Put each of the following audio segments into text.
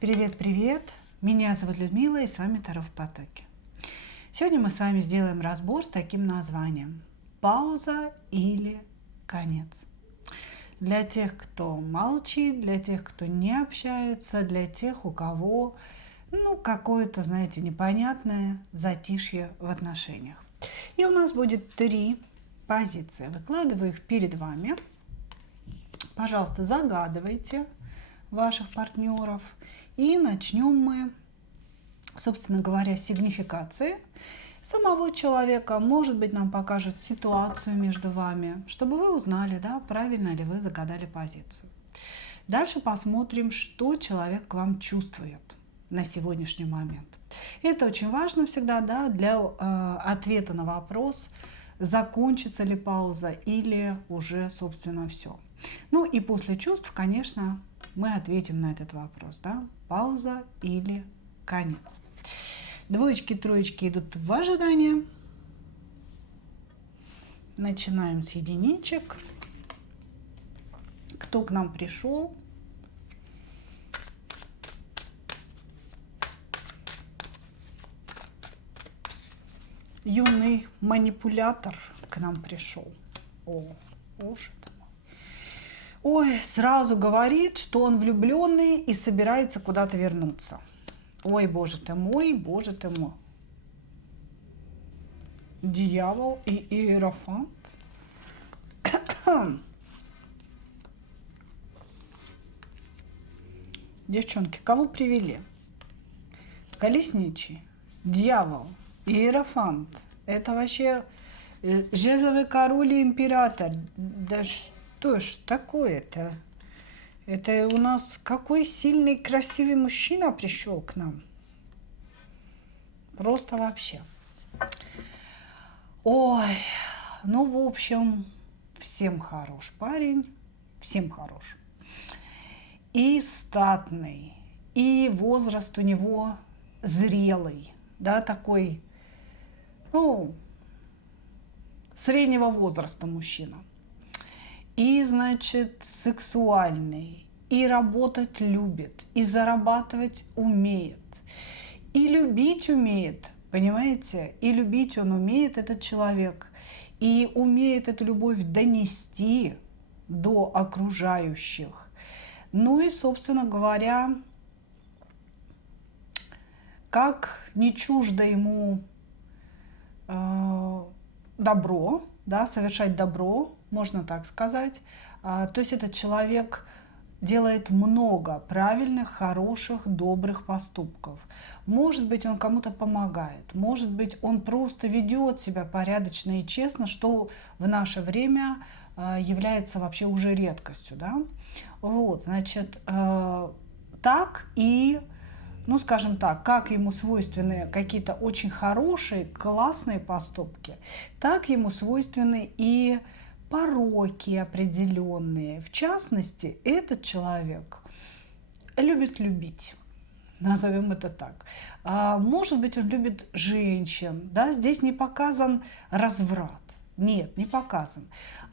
Привет-привет! Меня зовут Людмила и с вами Таро в потоке. Сегодня мы с вами сделаем разбор с таким названием «Пауза или конец». Для тех, кто молчит, для тех, кто не общается, для тех, у кого какое-то, знаете, непонятное затишье в отношениях. И у нас будет 3 позиции. Выкладываю их перед вами. Пожалуйста, загадывайте ваших партнеров. И начнем мы, собственно говоря, с сигнификации самого человека. Может быть, нам покажет ситуацию между вами, чтобы вы узнали, да, правильно ли вы загадали позицию. Дальше посмотрим, что человек к вам чувствует на сегодняшний момент. Это очень важно всегда, да, для ответа на вопрос, закончится ли пауза или уже, собственно, все. Ну и после чувств, конечно, мы ответим на этот вопрос, да, пауза или конец. Двоечки, троечки идут в ожидание. Начинаем с единичек. Кто к нам пришел? Юный манипулятор к нам пришел. О, боже ты мой. Ой, сразу говорит, что он влюбленный и собирается куда-то вернуться. Ой, боже ты мой, боже ты мой. Дьявол и Иерофант. Девчонки, кого привели? Колесничий, дьявол, Иерофант. Это вообще жезловый король и император. Да что ж такое-то? Это у нас какой сильный, красивый мужчина пришел к нам. Просто вообще. Ой, ну, в общем, всем хорош парень, всем хорош. И статный, и возраст у него зрелый, да, такой, среднего возраста мужчина. И, значит, сексуальный, и работать любит, и зарабатывать умеет, и любить умеет, понимаете? И любить он умеет, этот человек, и умеет эту любовь донести до окружающих. Ну и, собственно говоря, как не чуждо ему добро, да, совершать добро, можно так сказать. То есть этот человек делает много правильных, хороших, добрых поступков. Может быть, он кому-то помогает, может быть, он просто ведет себя порядочно и честно, что в наше время является вообще уже редкостью, да. Вот, значит, так и, скажем так, как ему свойственны какие-то очень хорошие, классные поступки, так ему свойственны и пороки определенные. В частности, этот человек любит любить. Назовем это так. Может быть, он любит женщин. Да? Здесь не показан разврат. Нет, не показан.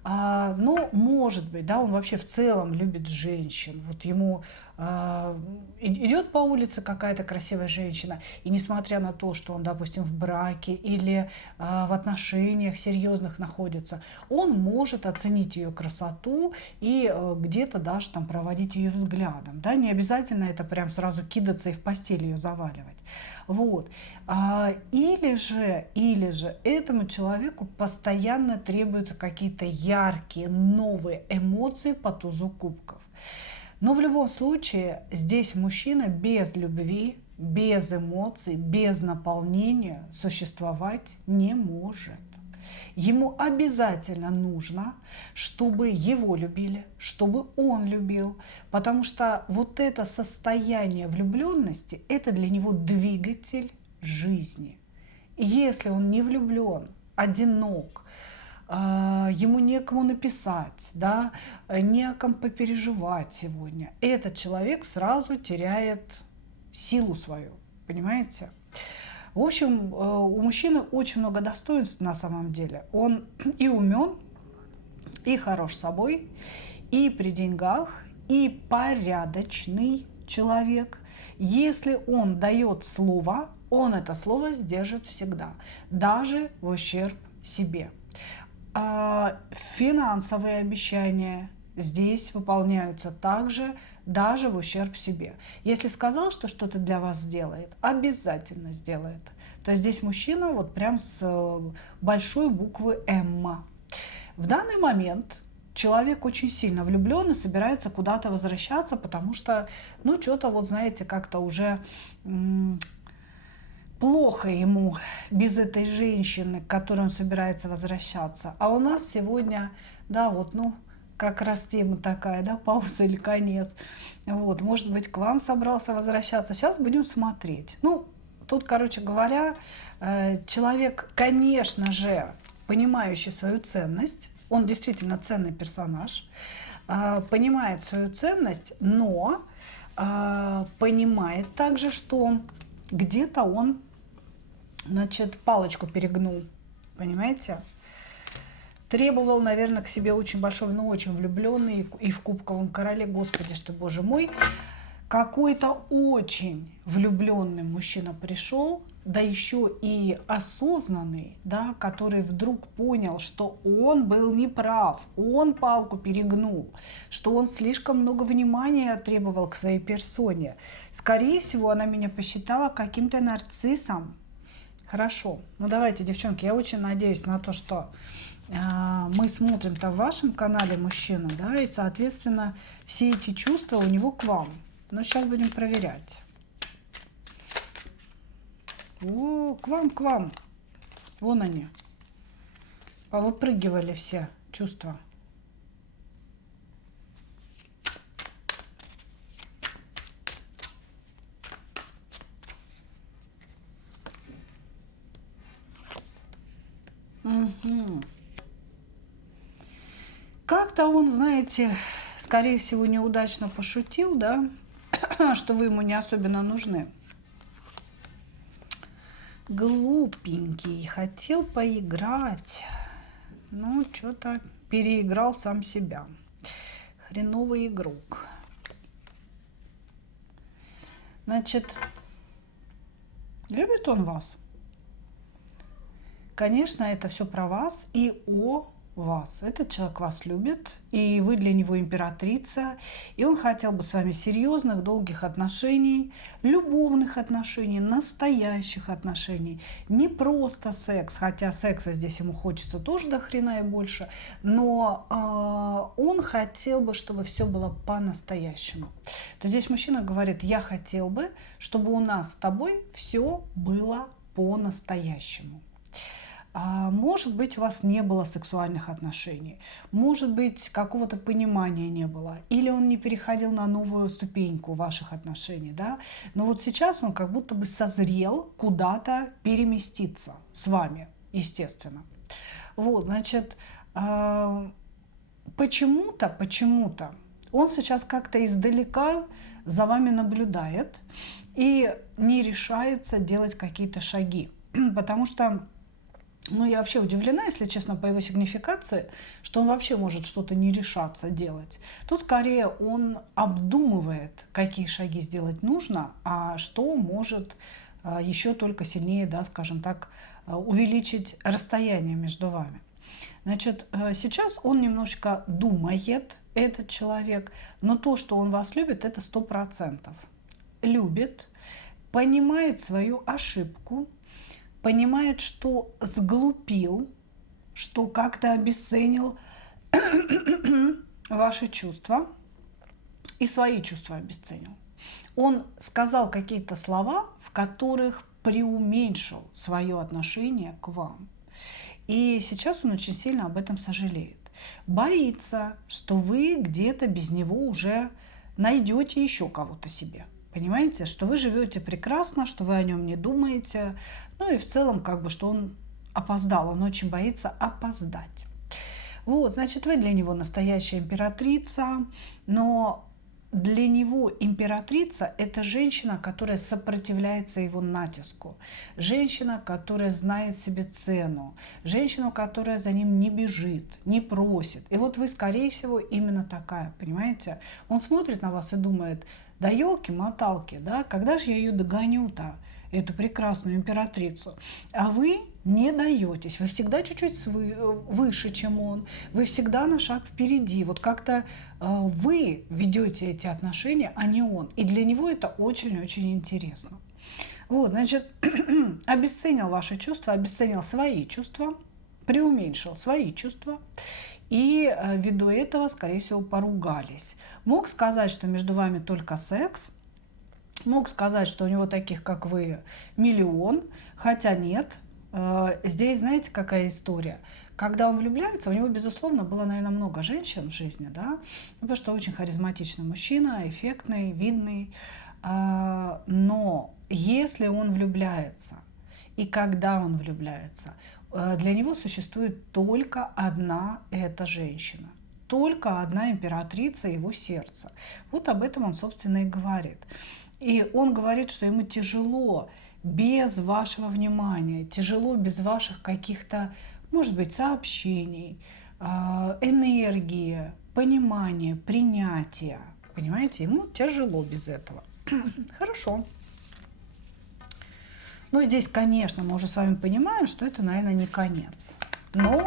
Но, может быть, да, он вообще в целом любит женщин. Вот ему идет по улице какая-то красивая женщина, и несмотря на то, что он, допустим, в браке или в отношениях серьезных находится, он может оценить ее красоту и где-то даже там проводить ее взглядом. Да? Не обязательно это прям сразу кидаться и в постель ее заваливать. Вот. Или же этому человеку постоянно требуются какие-то яркие, новые эмоции по тузу кубков. Но в любом случае здесь мужчина без любви, без эмоций, без наполнения существовать не может. Ему обязательно нужно, чтобы его любили, чтобы он любил, потому что вот это состояние влюбленности – это для него двигатель жизни. Если он не влюблен, одинок, ему некому написать, да, не о ком попереживать сегодня, этот человек сразу теряет силу свою, понимаете? В общем, у мужчины очень много достоинств на самом деле. Он и умен, и хорош собой, и при деньгах, и порядочный, человек, если он дает слово, он это слово сдержит всегда, даже в ущерб себе. Финансовые обещания здесь выполняются также, даже в ущерб себе. Если сказал, что что-то для вас сделает, обязательно сделает. То есть здесь мужчина вот прям с большой буквы «М». В данный момент человек очень сильно влюблен и собирается куда-то возвращаться, потому что, ну, что-то вот, знаете, как-то уже плохо ему без этой женщины, к которой он собирается возвращаться. А у нас сегодня, да, вот, ну, как раз тема такая, да, пауза или конец. Вот, может быть, к вам собрался возвращаться. Сейчас будем смотреть. Ну, тут, короче говоря, человек, конечно же, понимающий свою ценность, он действительно ценный персонаж, понимает свою ценность, но понимает также, что где-то он, значит, палочку перегнул, понимаете? Требовал, наверное, к себе очень большой, но очень влюбленный, и в Кубковом короле, господи, что, боже мой, какой-то очень влюбленный мужчина пришел, да еще и осознанный, да, который вдруг понял, что он был неправ, он палку перегнул, что он слишком много внимания требовал к своей персоне. Скорее всего, она меня посчитала каким-то нарциссом. Хорошо, ну давайте, девчонки, я очень надеюсь на то, что мы смотрим-то в вашем канале мужчина, да, и, соответственно, все эти чувства у него к вам. Но сейчас будем проверять. О, к вам. Вон они. Повыпрыгивали все чувства. Угу. Как-то он, знаете, скорее всего, неудачно пошутил, да, что вы ему не особенно нужны. Глупенький, хотел поиграть, но что-то переиграл сам себя. Хреновый игрок. Значит, любит он вас? Конечно, это все про вас и о вас. Этот человек вас любит, и вы для него императрица, и он хотел бы с вами серьезных, долгих отношений, любовных отношений, настоящих отношений. Не просто секс, хотя секса здесь ему хочется тоже до хрена и больше, но он хотел бы, чтобы все было по-настоящему. То здесь мужчина говорит: я хотел бы, чтобы у нас с тобой все было по-настоящему. Может быть, у вас не было сексуальных отношений, может быть, какого-то понимания не было, или он не переходил на новую ступеньку ваших отношений, да, но вот сейчас он как будто бы созрел куда-то переместиться с вами, естественно. Вот, значит, почему-то он сейчас как-то издалека за вами наблюдает и не решается делать какие-то шаги, потому что, ну, я вообще удивлена, если честно, по его сигнификации, что он вообще может что-то не решаться делать. Тут скорее он обдумывает, какие шаги сделать нужно, а что может еще только сильнее, да, скажем так, увеличить расстояние между вами. Значит, сейчас он немножко думает, этот человек, но то, что он вас любит, это 100%. Любит, понимает свою ошибку, понимает, что сглупил, что как-то обесценил ваши чувства и свои чувства обесценил. Он сказал какие-то слова, в которых преуменьшил свое отношение к вам. И сейчас он очень сильно об этом сожалеет. Боится, что вы где-то без него уже найдете еще кого-то себе. Понимаете, что вы живете прекрасно, что вы о нем не думаете. Ну и в целом, как бы, что он опоздал, он очень боится опоздать. Вот, значит, вы для него настоящая императрица, но для него императрица – это женщина, которая сопротивляется его натиску, женщина, которая знает себе цену, женщина, которая за ним не бежит, не просит. И вот вы, скорее всего, именно такая, понимаете? Он смотрит на вас и думает: Да елки-моталки, да, когда же я ее догоню-то, эту прекрасную императрицу? А вы не даетесь, вы всегда чуть-чуть выше, чем он, вы всегда на шаг впереди. Вот как-то вы ведете эти отношения, а не он. И для него это очень-очень интересно. Вот, значит, обесценил ваши чувства, обесценил свои чувства, преуменьшил свои чувства. И ввиду этого, скорее всего, поругались. Мог сказать, что между вами только секс. Мог сказать, что у него таких, как вы, миллион. Хотя нет. Здесь, знаете, какая история? Когда он влюбляется, у него, безусловно, было, наверное, много женщин в жизни, да? Потому что очень харизматичный мужчина, эффектный, видный. Но если он влюбляется, и когда он влюбляется, для него существует только одна эта женщина. Только одна императрица его сердца. Вот об этом он, собственно, и говорит. И он говорит, что ему тяжело без вашего внимания, тяжело без ваших каких-то, может быть, сообщений, энергии, понимания, принятия. Понимаете, ему тяжело без этого. Хорошо. Ну, здесь, конечно, мы уже с вами понимаем, что это, наверное, не конец. Но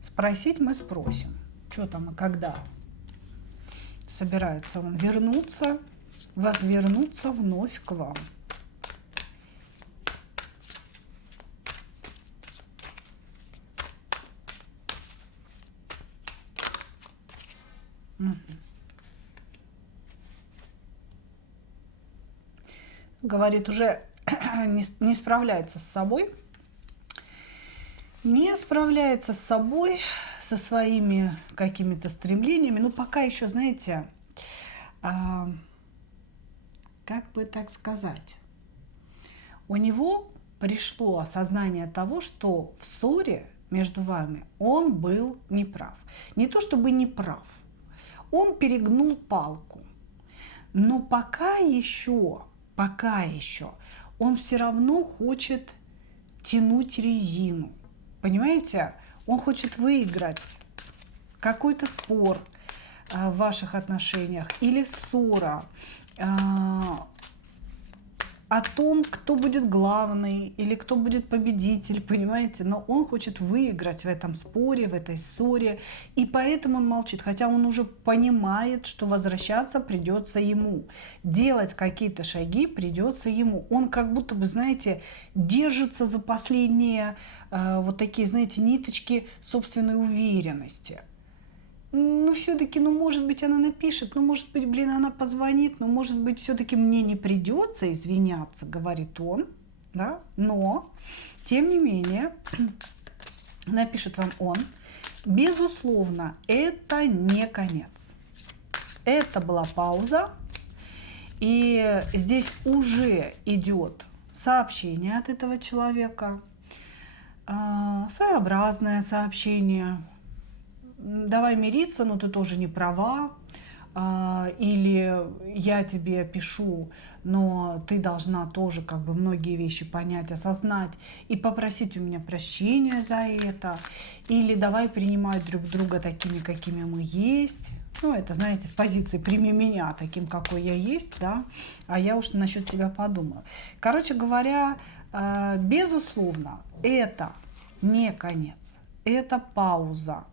спросить мы спросим, что там и когда собирается он вернуться, возвернуться вновь к вам. Говорит, уже не справляется с собой, не справляется с собой, со своими какими-то стремлениями. Ну, пока еще, знаете, как бы так сказать, у него пришло осознание того, что в ссоре между вами он был неправ. Не то чтобы неправ, он перегнул палку. Но пока еще он все равно хочет тянуть резину. Понимаете? Он хочет выиграть какой-то спор в ваших отношениях или ссора о том, кто будет главный или кто будет победитель, понимаете? Но он хочет выиграть в этом споре, в этой ссоре, и поэтому он молчит, хотя он уже понимает, что возвращаться придется ему, делать какие-то шаги придется ему. Он как будто бы, знаете, держится за последние вот такие, знаете, ниточки собственной уверенности. Ну, все-таки, ну, может быть, она напишет, ну, может быть, блин, она позвонит, ну, может быть, все-таки мне не придется извиняться, говорит он, да, но, тем не менее, напишет вам он, безусловно, это не конец. Это была пауза, и здесь уже идет сообщение от этого человека, своеобразное сообщение. Давай мириться, но ты тоже не права. Или я тебе пишу, но ты должна тоже как бы многие вещи понять, осознать и попросить у меня прощения за это. Или давай принимать друг друга такими, какими мы есть. Ну, это, знаете, с позиции «прими меня таким, какой я есть», да, а я уж насчет тебя подумаю. Короче говоря, безусловно, это не конец, это пауза.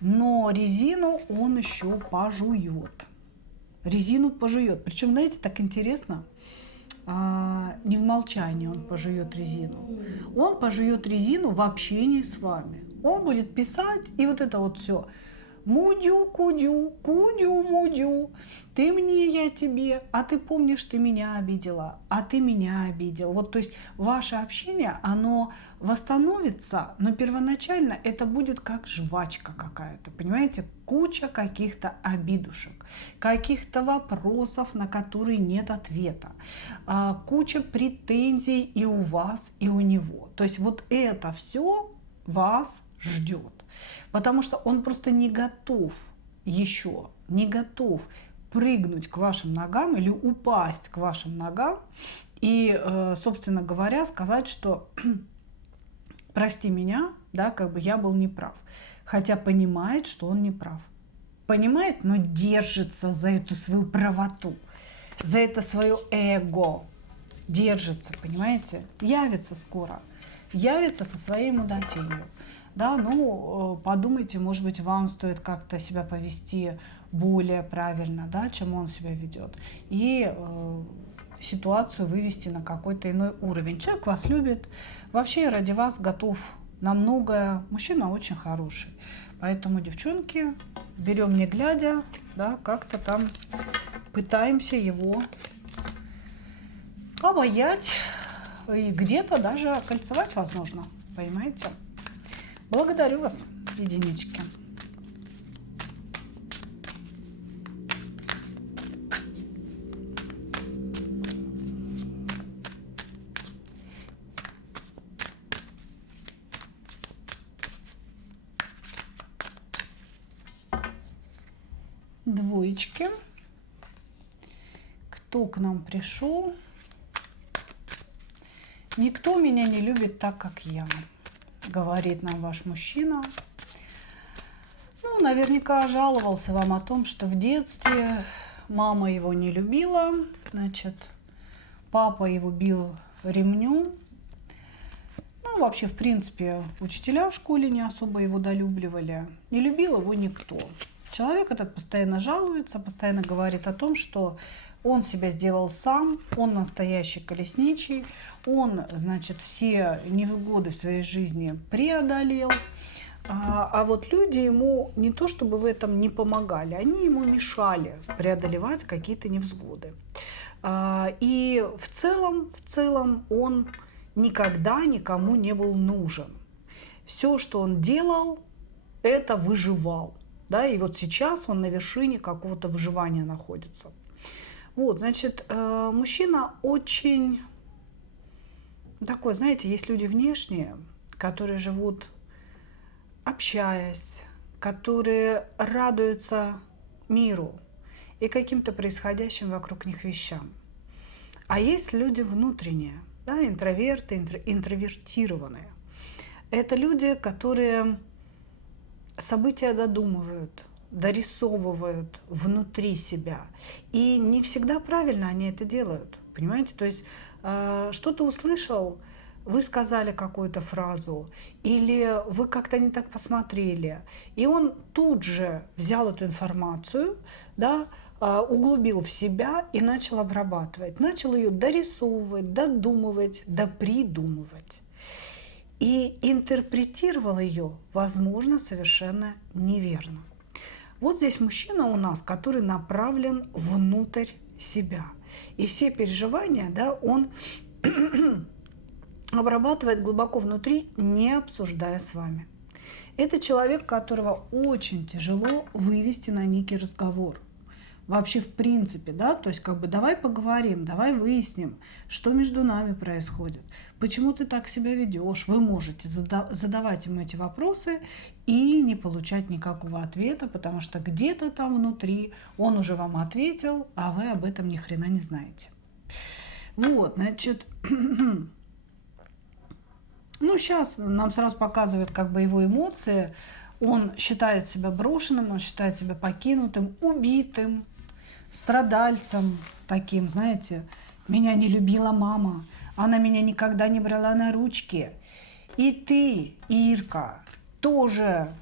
Но резину он еще пожует. Резину пожует. Причем, знаете, так интересно, не в молчании он пожует резину. Он пожует резину в общении с вами. Он будет писать, и вот это вот все. Мудю, кудю, кудю, мудю. Ты мне, я тебе, а ты помнишь, ты меня обидела, а ты меня обидел. Вот, то есть ваше общение, оно восстановится, но первоначально это будет как жвачка какая-то, понимаете? Куча каких-то обидушек, каких-то вопросов, на которые нет ответа, куча претензий и у вас, и у него. То есть вот это все вас ждет. Потому что он просто не готов еще, не готов прыгнуть к вашим ногам или упасть к вашим ногам и, собственно говоря, сказать, что прости меня, да, как бы я был неправ. Хотя понимает, что он неправ. понимает, но держится за эту свою правоту, за это свое эго. Держится, понимаете? Явится скоро. Явится со своей мудотелью. Да, ну, подумайте, может быть, вам стоит как-то себя повести более правильно, да, чем он себя ведет. И ситуацию вывести на какой-то иной уровень. Человек вас любит, вообще ради вас готов на многое. Мужчина очень хороший. Поэтому, девчонки, берем не глядя, да, как-то там пытаемся его обаять и где-то даже окольцевать возможно. Понимаете? Благодарю вас, единички. Двоечки. Кто к нам пришел? Никто меня не любит так, как я, говорит нам ваш мужчина. Ну, наверняка жаловался вам о том, что в детстве мама его не любила, значит, папа его бил ремнем. Ну, вообще, в принципе, учителя в школе не особо его долюбливали. Не любил его никто. Человек этот постоянно жалуется, постоянно говорит о том, что он себя сделал сам, он настоящий колесничий, он, значит, все невзгоды в своей жизни преодолел. А вот люди ему не то чтобы в этом не помогали, они ему мешали преодолевать какие-то невзгоды. И в целом он никогда никому не был нужен. Все, что он делал, это выживал. Да, и вот сейчас он на вершине какого-то выживания находится. Вот, значит, мужчина очень такой, знаете, есть люди внешние, которые живут, общаясь, которые радуются миру и каким-то происходящим вокруг них вещам. А есть люди внутренние, да, интроверты, интровертированные. Это люди, которые события додумывают, дорисовывают внутри себя. И не всегда правильно они это делают. Понимаете? То есть что-то услышал, вы сказали какую-то фразу, или вы как-то не так посмотрели. И он тут же взял эту информацию, да, углубил в себя и начал обрабатывать. Начал ее дорисовывать, додумывать, допридумывать. И интерпретировал ее, возможно, совершенно неверно. Вот здесь мужчина у нас, который направлен внутрь себя. И все переживания, да, он обрабатывает глубоко внутри, не обсуждая с вами. Это человек, которого очень тяжело вывести на некий разговор. Вообще, в принципе, да, то есть как бы давай поговорим, давай выясним, что между нами происходит, почему ты так себя ведешь. Вы можете задавать ему эти вопросы и не получать никакого ответа, потому что где-то там внутри он уже вам ответил, а вы об этом ни хрена не знаете. Вот, значит, ну, сейчас нам сразу показывают как бы его эмоции. Он считает себя брошенным, он считает себя покинутым, убитым, страдальцем таким, знаете. Меня не любила мама, она меня никогда не брала на ручки. И ты, Ирка, тоже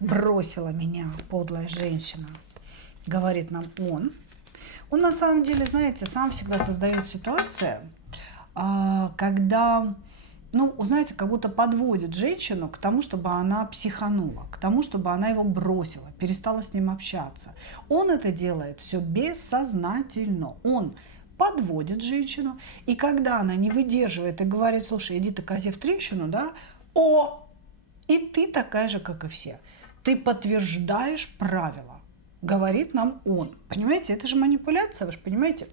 бросила меня, подлая женщина, говорит нам он. Он на самом деле, знаете, сам всегда создает ситуации, когда, ну, знаете, как будто подводит женщину к тому, чтобы она психанула, к тому, чтобы она его бросила, перестала с ним общаться. Он это делает все бессознательно. Он подводит женщину, и когда она не выдерживает и говорит: слушай, иди ты козе в трещину, да, и ты такая же, как и все. Ты подтверждаешь правила, говорит нам он. Понимаете, это же манипуляция, вы же понимаете?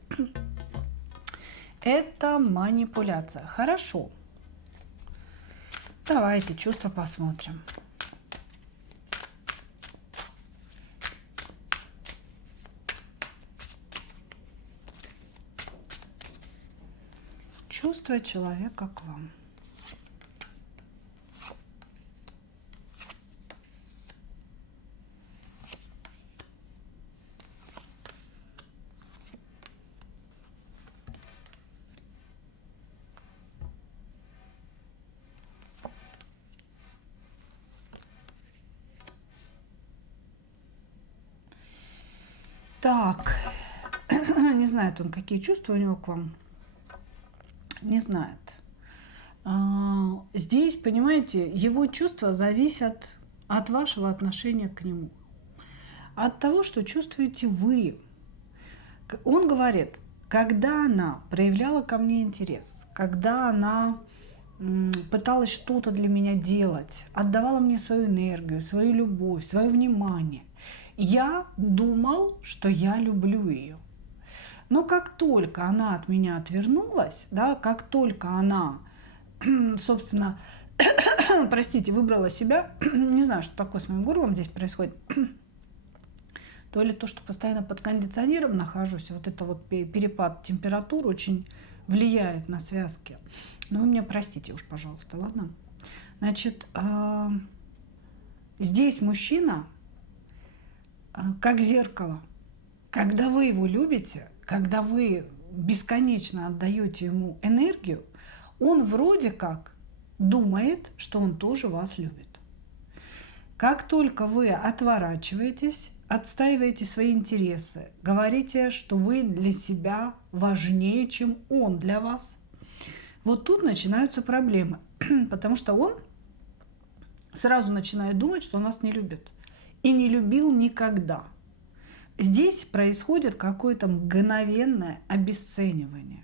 Это манипуляция. Хорошо. Давайте чувства посмотрим. Чувства человека к вам. Так, не знает он, какие чувства у него к вам. Не знает. Здесь, понимаете, его чувства зависят от вашего отношения к нему. От того, что чувствуете вы. Он говорит, когда она проявляла ко мне интерес, когда она пыталась что-то для меня делать, отдавала мне свою энергию, свою любовь, свое внимание, я думал, что я люблю ее. Но как только она от меня отвернулась, да, как только она, собственно, простите, выбрала себя, не знаю, что такое с моим горлом здесь происходит, то ли то, что постоянно под кондиционером нахожусь, вот это вот перепад температур очень влияет на связки. Но вы меня простите уж, пожалуйста, ладно? Значит, здесь мужчина как зеркало. Когда вы его любите, когда вы бесконечно отдаете ему энергию, он вроде как думает, что он тоже вас любит. Как только вы отворачиваетесь, отстаиваете свои интересы, говорите, что вы для себя важнее, чем он для вас, вот тут начинаются проблемы, потому что он сразу начинает думать, что он вас не любит и не любил никогда. Здесь происходит какое-то мгновенное обесценивание.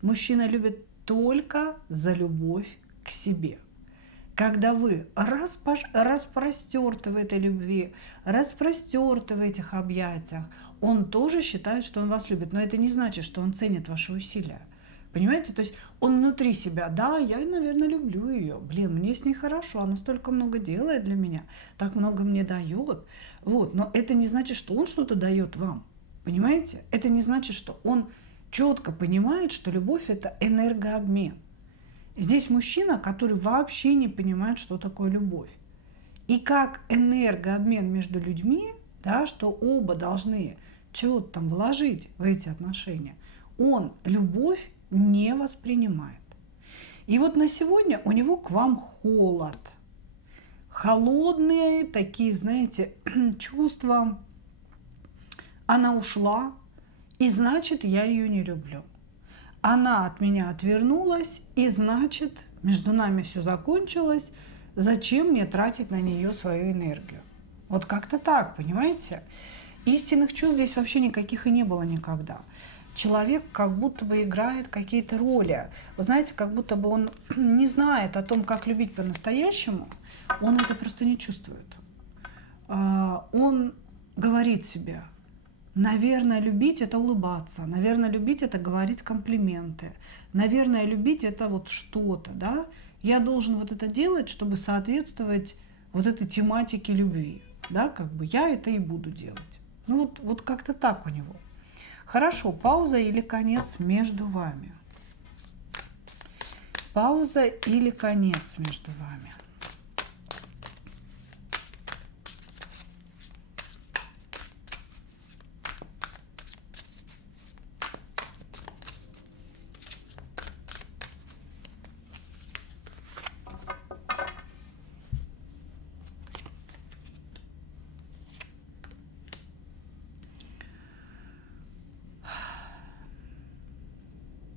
Мужчина любит только за любовь к себе. Когда вы распростерты в этой любви, распростерты в этих объятиях, он тоже считает, что он вас любит. Но это не значит, что он ценит ваши усилия. Понимаете? То есть он внутри себя, да, я, наверное, люблю ее. Блин, мне с ней хорошо, она столько много делает для меня, так много мне дает. Вот. Но это не значит, что он что-то дает вам. Понимаете? Это не значит, что он четко понимает, что любовь – это энергообмен. Здесь мужчина, который вообще не понимает, что такое любовь. И как энергообмен между людьми, да, что оба должны чего-то там вложить в эти отношения, он любовь не воспринимает. И вот на сегодня у него к вам холод. Холодные такие, знаете, чувства. Она ушла, и значит, я ее не люблю. Она от меня отвернулась, и значит, между нами все закончилось. Зачем мне тратить на нее свою энергию? Вот как-то так, понимаете? Истинных чувств здесь вообще никаких и не было никогда. Человек как будто бы играет какие-то роли. Вы знаете, как будто бы он не знает о том, как любить по-настоящему. Он это просто не чувствует. Он говорит себе: наверное, любить – это улыбаться. Наверное, любить – это говорить комплименты. Наверное, любить – это вот что-то, да? Я должен вот это делать, чтобы соответствовать вот этой тематике любви. Да, как бы я это и буду делать. Ну вот как-то так у него. Хорошо, пауза или конец между вами? Пауза или конец между вами?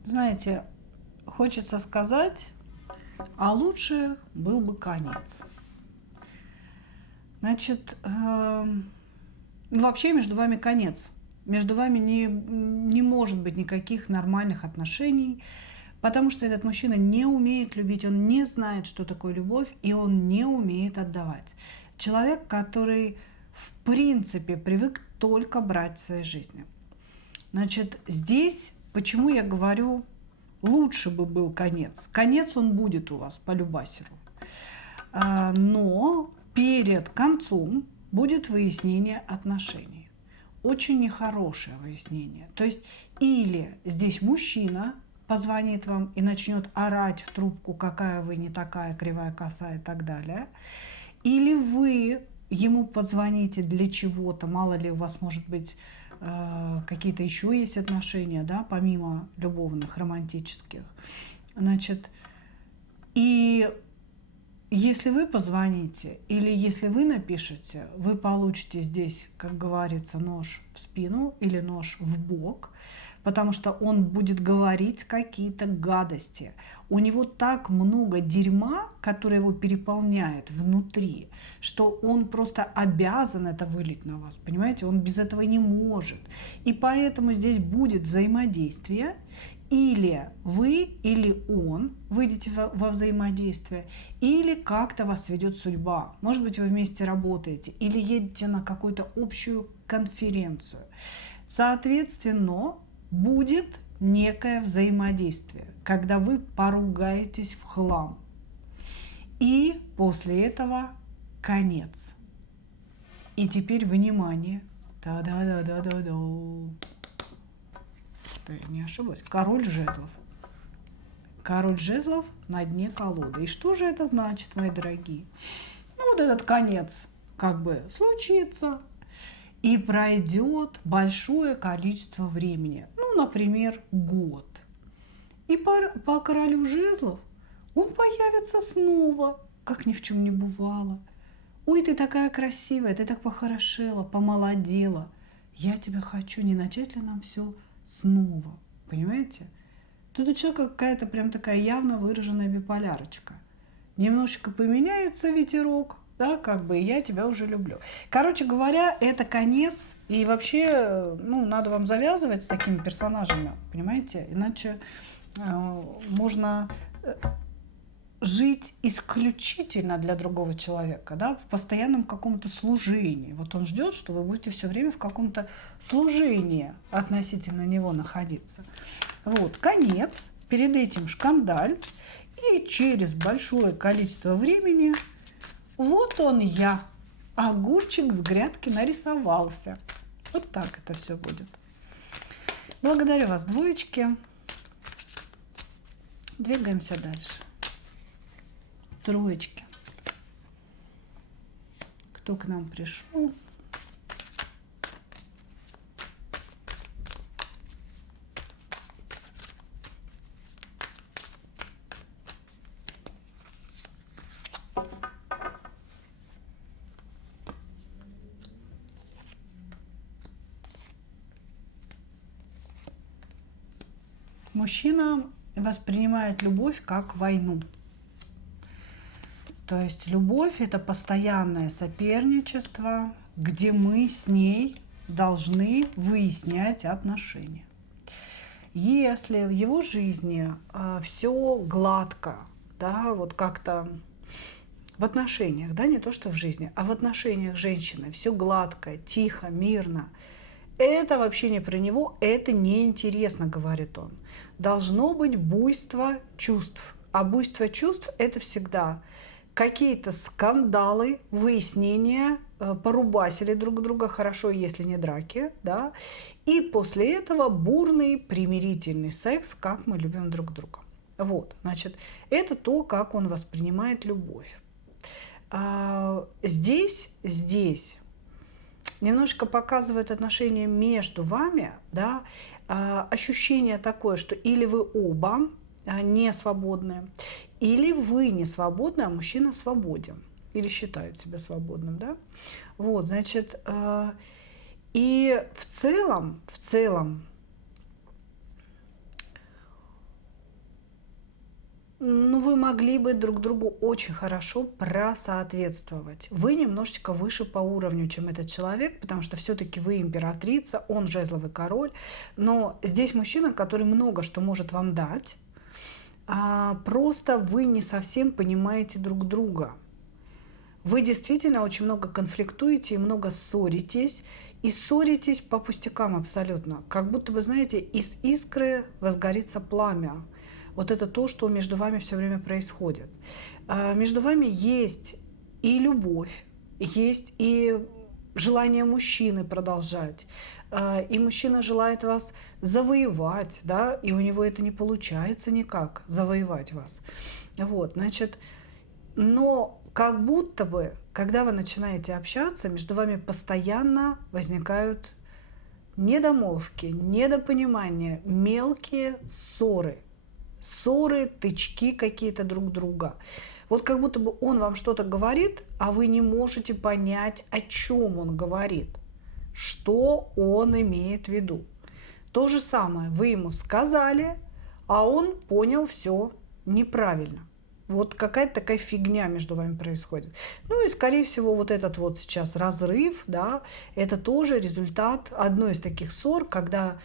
Знаете, хочется сказать, а лучше был бы конец. Значит, вообще между вами конец. Между вами не может быть никаких нормальных отношений, потому что этот мужчина не умеет любить, он не знает, что такое любовь, и он не умеет отдавать. Человек, который в принципе привык только брать в своей жизни. Значит, здесь почему я говорю, лучше бы был конец. Конец он будет у вас по любасеру. Но перед концом будет выяснение отношений. Очень нехорошее выяснение. То есть или здесь мужчина позвонит вам и начнет орать в трубку, какая вы не такая, кривая, косая и так далее. Или вы ему позвоните для чего-то, мало ли у вас может быть какие-то еще есть отношения, да, помимо любовных, романтических. Значит, и Если вы позвоните или если вы напишете, вы получите здесь, как говорится, нож в спину или нож в бок, потому что он будет говорить какие-то гадости. У него так много дерьма, которое его переполняет внутри, что он просто обязан это вылить на вас, понимаете? Он без этого не может. И поэтому здесь будет взаимодействие. Или вы, или он выйдете во взаимодействие, или как-то вас сведет судьба. Может быть, вы вместе работаете, или едете на какую-то общую конференцию. Соответственно, будет некое взаимодействие, когда вы поругаетесь в хлам. И после этого конец. И теперь внимание. Та-да-да-да-да-да. Я не ошиблась. Король жезлов. Король жезлов на дне колоды. И что же это значит, мои дорогие? Ну, вот этот конец как бы случится. И пройдет большое количество времени. Ну, например, год. И по королю жезлов он появится снова, как ни в чем не бывало. Ой, ты такая красивая, ты так похорошела, помолодела. Я тебя хочу, не начать ли нам все снова? Понимаете? Тут у человека какая-то прям такая явно выраженная биполярочка. Немножечко поменяется ветерок, да, как бы, и я тебя уже люблю. Короче говоря, это конец, и вообще, ну, надо вам завязывать с такими персонажами, понимаете? Иначе можно жить исключительно для другого человека, да, в постоянном каком-то служении. Вот он ждет, что вы будете все время в каком-то служении относительно него находиться. Вот, конец, перед этим шкандаль, и через большое количество времени вот он я, огурчик с грядки нарисовался. Вот так это все будет. Благодарю вас, двоечки. Двигаемся дальше. Троечки. Кто к нам пришел? Мужчина воспринимает любовь как войну. То есть любовь – это постоянное соперничество, где мы с ней должны выяснять отношения. Если в его жизни все гладко, да, вот как-то в отношениях, да, не то что в жизни, а в отношениях с женщиной все гладко, тихо, мирно, это вообще не про него, это неинтересно, говорит он. Должно быть буйство чувств. А буйство чувств – это всегда какие-то скандалы, выяснения, порубасили друг друга, хорошо, если не драки, да, и после этого бурный примирительный секс, как мы любим друг друга. Вот, значит, это то, как он воспринимает любовь. Здесь немножко показывает отношения между вами, да, ощущение такое, что или вы оба не свободны, или вы не свободны, а мужчина свободен, или считает себя свободным, да. Вот, значит, и в целом, ну, вы могли бы друг другу очень хорошо просоответствовать. Вы немножечко выше по уровню, чем этот человек, потому что все-таки вы императрица, он жезловый король. Но здесь мужчина, который много что может вам дать, просто вы не совсем понимаете друг друга. Вы действительно очень много конфликтуете и много ссоритесь. И ссоритесь по пустякам абсолютно. Как будто бы, знаете, из искры возгорится пламя. Вот это то, что между вами все время происходит. Между вами есть и любовь, есть и желание мужчины продолжать. И мужчина желает вас завоевать, да, и у него это не получается никак, завоевать вас. Вот, значит, но как будто бы, когда вы начинаете общаться, между вами постоянно возникают недомолвки, недопонимания, мелкие ссоры. Ссоры, тычки какие-то друг друга. Вот как будто бы он вам что-то говорит, а вы не можете понять, о чем он говорит, что он имеет в виду. То же самое, вы ему сказали, а он понял все неправильно. Вот какая-то такая фигня между вами происходит. Ну и, скорее всего, вот этот вот сейчас разрыв, да, это тоже результат одной из таких ссор, когда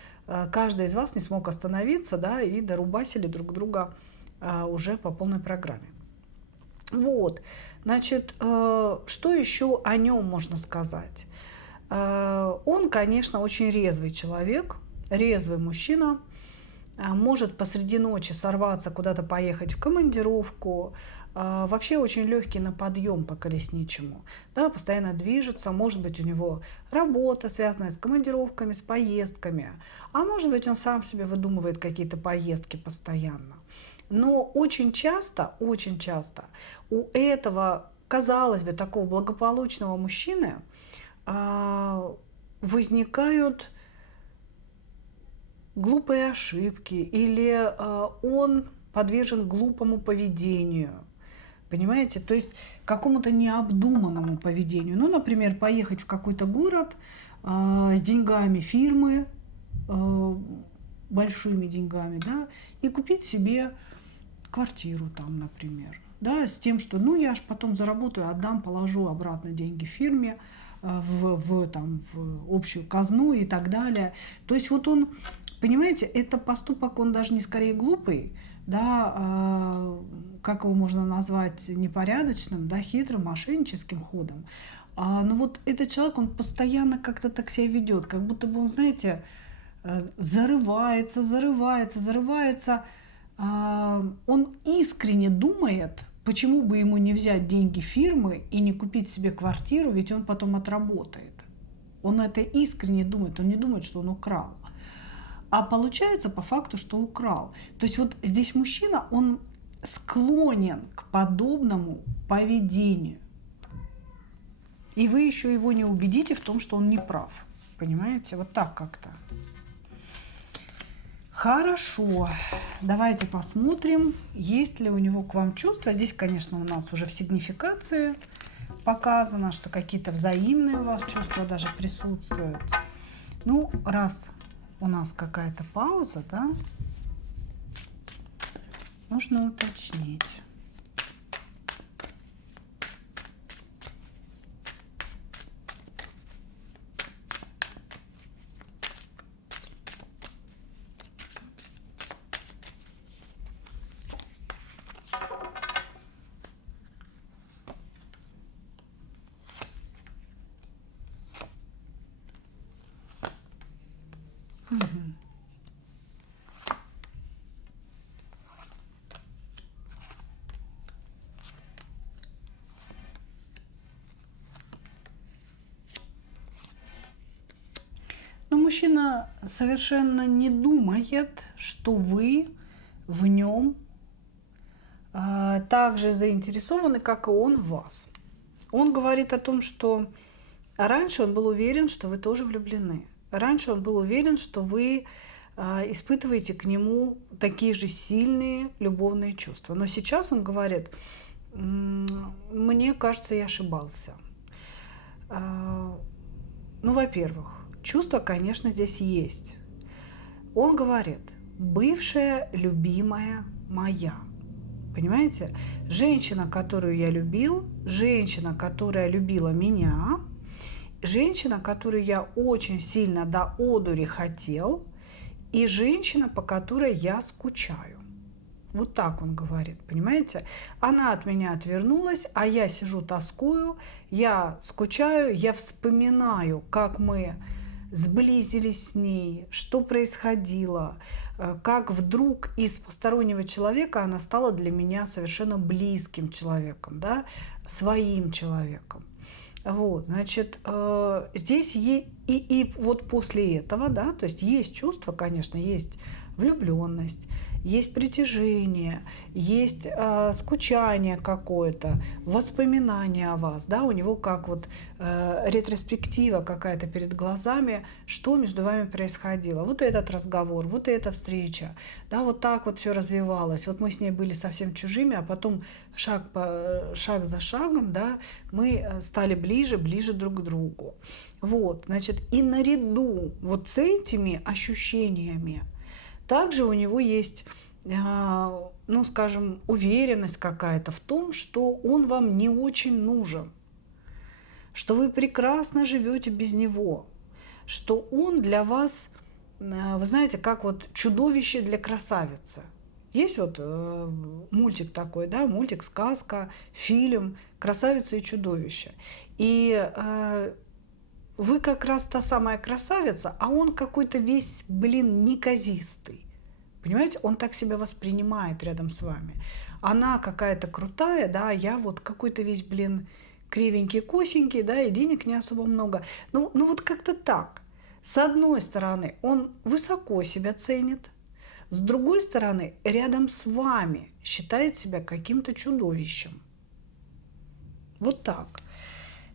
каждый из вас не смог остановиться, да, и дорубасили друг друга уже по полной программе. Вот, значит, что еще о нем можно сказать? Он, конечно, очень резвый человек, резвый мужчина, может посреди ночи сорваться, куда-то поехать в командировку, вообще очень легкий на подъем по колесничему, да, постоянно движется, может быть у него работа, связанная с командировками, с поездками, а может быть он сам себе выдумывает какие-то поездки постоянно. Но очень часто у этого, казалось бы, такого благополучного мужчины возникают глупые ошибки или он подвержен глупому поведению. Понимаете? То есть какому-то необдуманному поведению. Ну, например, поехать в какой-то город с деньгами фирмы, большими деньгами, да, и купить себе квартиру там, например. Да, с тем, что ну я ж потом заработаю, отдам, положу обратно деньги фирме, в общую казну и так далее. То есть вот он, понимаете, это поступок, он даже не скорее глупый, да, как его можно назвать, непорядочным, да, хитрым, мошенническим ходом. Но вот этот человек, он постоянно как-то так себя ведет, как будто бы он, знаете, зарывается. Он искренне думает, почему бы ему не взять деньги фирмы и не купить себе квартиру, ведь он потом отработает. Он это искренне думает, он не думает, что он украл. А получается по факту, что украл. То есть вот здесь мужчина, он склонен к подобному поведению. И вы еще его не убедите в том, что он не прав. Понимаете? Вот так как-то. Хорошо, давайте посмотрим, есть ли у него к вам чувства. Здесь, конечно, у нас уже в сигнификации показано, что какие-то взаимные у вас чувства даже присутствуют. Ну, раз у нас какая-то пауза, да, нужно уточнить. Но мужчина совершенно не думает, что вы в нем так же заинтересованы, как и он в вас. Он говорит о том, что раньше он был уверен, что вы тоже влюблены. Раньше он был уверен, что вы испытываете к нему такие же сильные любовные чувства. Но сейчас он говорит, мне кажется, я ошибался. Ну, во-первых, чувства, конечно, здесь есть. Он говорит, бывшая любимая моя. Понимаете? Женщина, которую я любил, женщина, которая любила меня, женщина, которую я очень сильно до одури хотел, и женщина, по которой я скучаю. Вот так он говорит, понимаете? Она от меня отвернулась, а я сижу, тоскую, я скучаю, я вспоминаю, как мы сблизились с ней, что происходило, как вдруг из постороннего человека она стала для меня совершенно близким человеком, да, своим человеком. Вот, значит, здесь и вот после этого, да, то есть есть чувство, конечно, есть влюбленность, есть притяжение, есть скучание какое-то, воспоминания о вас, да, у него как вот ретроспектива какая-то перед глазами, что между вами происходило. Вот этот разговор, вот эта встреча, да, вот так вот все развивалось. Вот мы с ней были совсем чужими, а потом шаг за шагом, да, мы стали ближе друг к другу. Вот, значит, и наряду вот с этими ощущениями также у него есть, ну, скажем, уверенность какая-то в том, что он вам не очень нужен, что вы прекрасно живете без него, что он для вас, вы знаете, как вот чудовище для красавицы. Есть вот мультик такой, да, мультик, сказка, фильм «Красавица и чудовище». И вы как раз та самая красавица, а он какой-то весь, неказистый. Понимаете, он так себя воспринимает рядом с вами. Она какая-то крутая, да, я вот какой-то весь, кривенький, косенький, да, и денег не особо много. Ну вот как-то так. С одной стороны, он высоко себя ценит, с другой стороны, рядом с вами считает себя каким-то чудовищем. Вот так.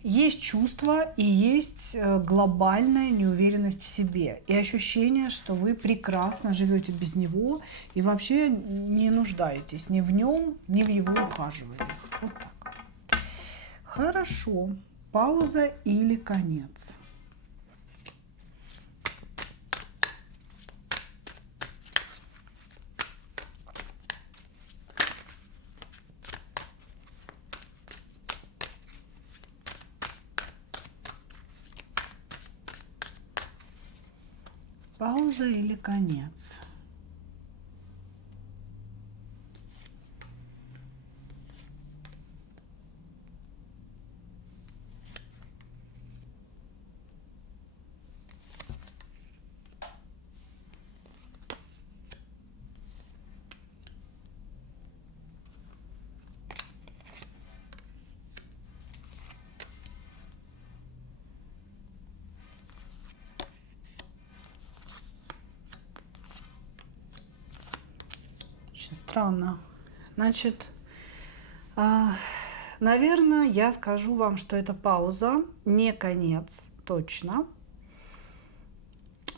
Есть чувство и есть глобальная неуверенность в себе. И ощущение, что вы прекрасно живете без него и вообще не нуждаетесь ни в нем, ни в его ухаживании. Вот так. Хорошо. Пауза или конец? Пауза или конец? Очень странно. Значит, наверное, я скажу вам, что это пауза, не конец, точно.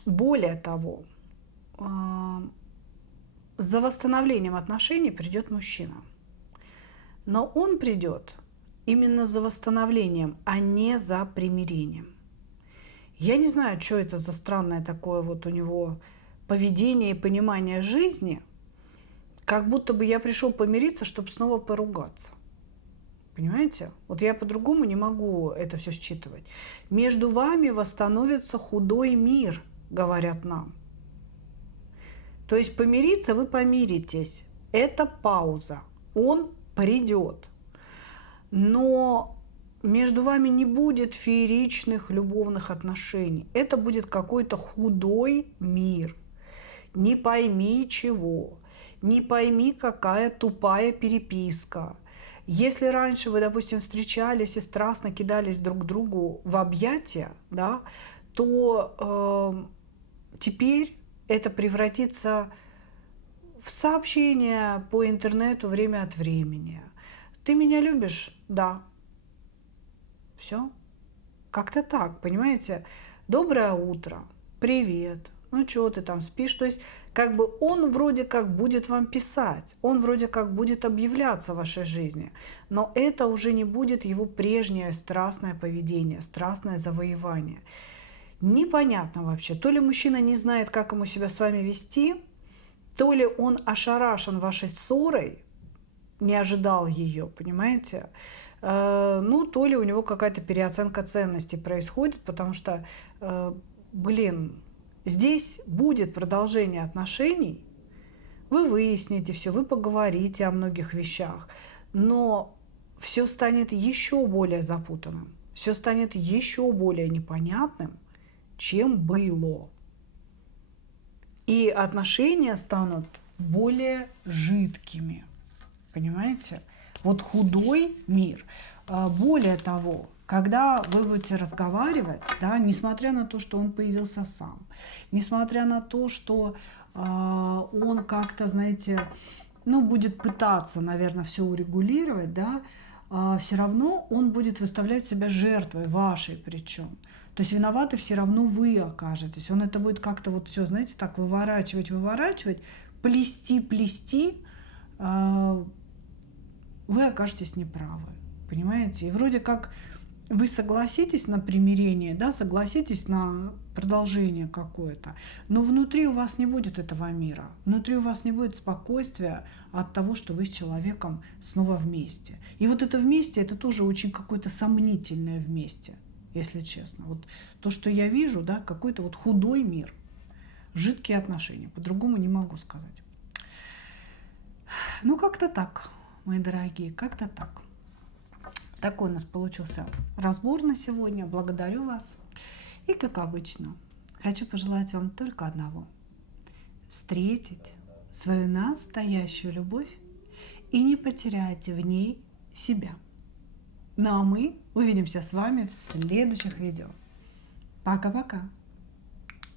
Более того, за восстановлением отношений придет мужчина. Но он придет именно за восстановлением, а не за примирением. Я не знаю, что это за странное такое вот у него поведение и понимание жизни, как будто бы я пришел помириться, чтобы снова поругаться. Понимаете? Вот я по-другому не могу это все считывать. Между вами восстановится худой мир, говорят нам. То есть помириться вы помиритесь. Это пауза. Он придет. Но между вами не будет фееричных любовных отношений. Это будет какой-то худой мир. Не пойми чего. Не пойми, какая тупая переписка. Если раньше вы, допустим, встречались и страстно кидались друг другу в объятия, да, то теперь это превратится в сообщения по интернету время от времени. Ты меня любишь? Да. Все. Как-то так, понимаете? Доброе утро. Привет. Ну, что ты там спишь? То есть, как бы он вроде как будет вам писать, он вроде как будет объявляться в вашей жизни, но это уже не будет его прежнее страстное поведение, страстное завоевание. Непонятно вообще, то ли мужчина не знает, как ему себя с вами вести, то ли он ошарашен вашей ссорой, не ожидал ее, понимаете? Ну, то ли у него какая-то переоценка ценностей происходит, потому что, здесь будет продолжение отношений, вы выясните все, вы поговорите о многих вещах, но все станет еще более запутанным, все станет еще более непонятным, чем было. И отношения станут более жидкими. Понимаете? Вот худой мир. Более того, Когда вы будете разговаривать, да, несмотря на то, что он появился сам, несмотря на то, что он как-то, знаете, ну, будет пытаться, наверное, все урегулировать, да, все равно он будет выставлять себя жертвой вашей причем. То есть виноваты все равно вы окажетесь. Он это будет как-то вот все, знаете, так выворачивать, плести, вы окажетесь неправы. Понимаете? И вроде как вы согласитесь на примирение, да, согласитесь на продолжение какое-то, но внутри у вас не будет этого мира, внутри у вас не будет спокойствия от того, что вы с человеком снова вместе. И вот это вместе, это тоже очень какое-то сомнительное вместе, если честно. Вот то, что я вижу, да, какой-то вот худой мир, жидкие отношения, по-другому не могу сказать. Ну, как-то так, мои дорогие, как-то так. Такой у нас получился разбор на сегодня. Благодарю вас. И, как обычно, хочу пожелать вам только одного. Встретить свою настоящую любовь и не потерять в ней себя. Ну а мы увидимся с вами в следующих видео. Пока-пока.